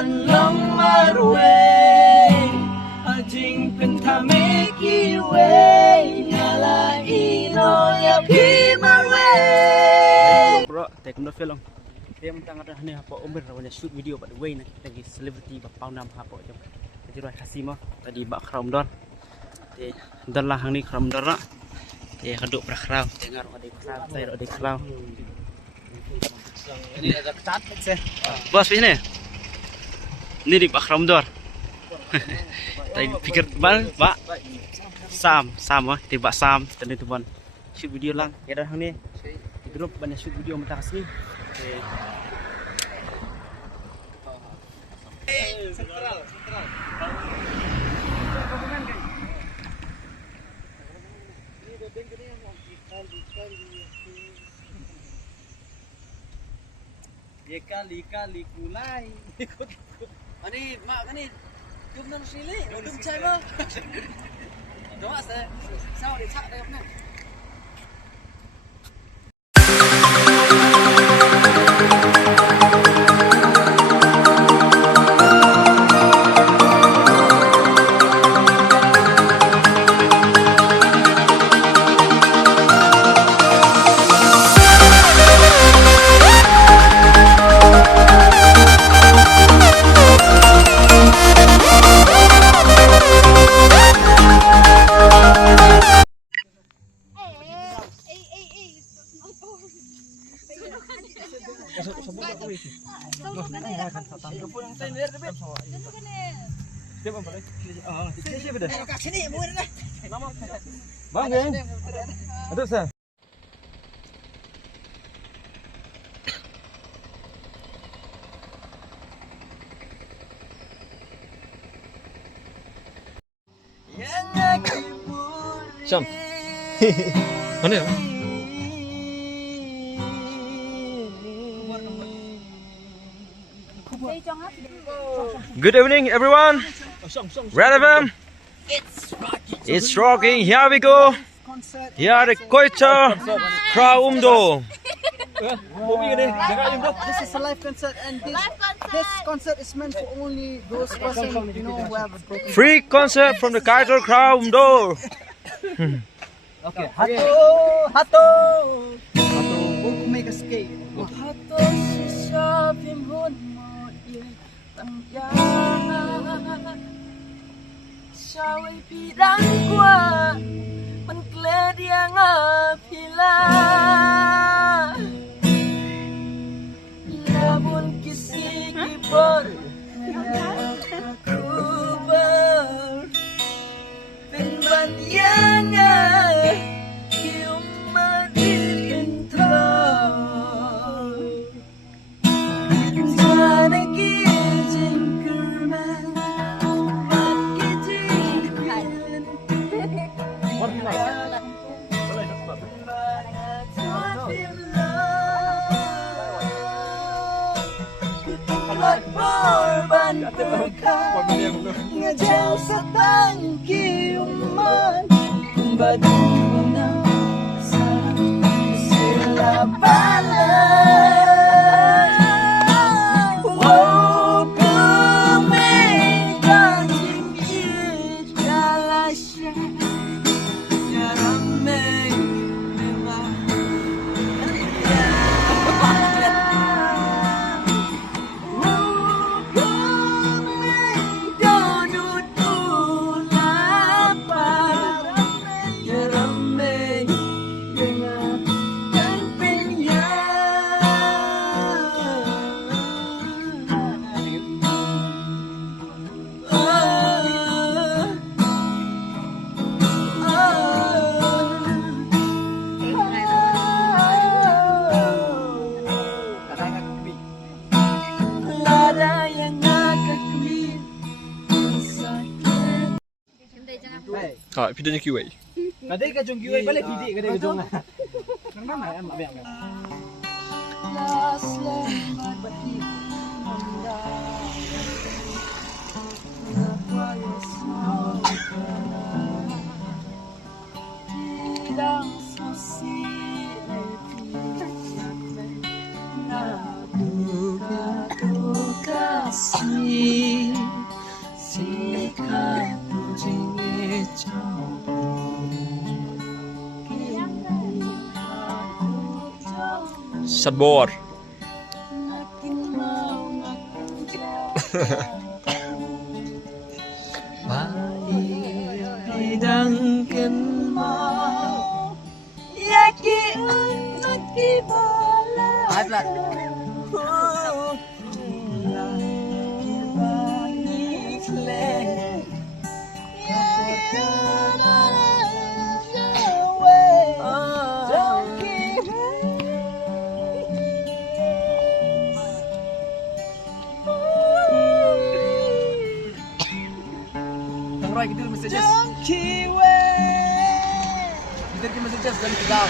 กันลงมาเวจริงเป็นทำไม่กี่เวยาลาอีโนยาพี่มาเวbro take no film dia mentang ada ni apa umur rawanya shoot video pada way nak lagi celebrity bapau nam apa jom jadi roi kasimo tadi bak kramdor dan lah hang ni kramdor nak kaduk prakram dengar ada kram saya ada kram ini ada ketat saya bos sini ini di bak kramdor tadi pikir bal bak sam tiba sam tadi tu bon shoot video lang ya dah hang ni di grup banyak shoot video mentang sini Sentral. Dia kali kulai. Ani mak kan ni jom nang sini, jom cai mah. Doa saya, sao để chặt đây không? Bang, aduh sah. Syam. Mana ya? Good evening, everyone. Red FM. It's rocking. Here we go. Here are the Koicha Kraumdo. This is a live concert, and this concert is meant for only those persons who have a broken. Free concert from the Koicha Kraumdo. Okay. Hato. We'll make a skate. Sawai bidang gua menkled yang apila labun kisi kibor kubar pinban yang kiumadi pintar sana kijin kurman Korban berkah ngejauh setangki umat baduna sila balas wow kumega tinggi galasya ya ramai memang videonya QA. Tadi kajong QA balik hidik ke dia kajong. Nang mana ya mak biang. Duka kasih sikat jingit sabor bidang kenal yaki nakibala High flat. Kang Roy, kita messages. Kita messages dan kita.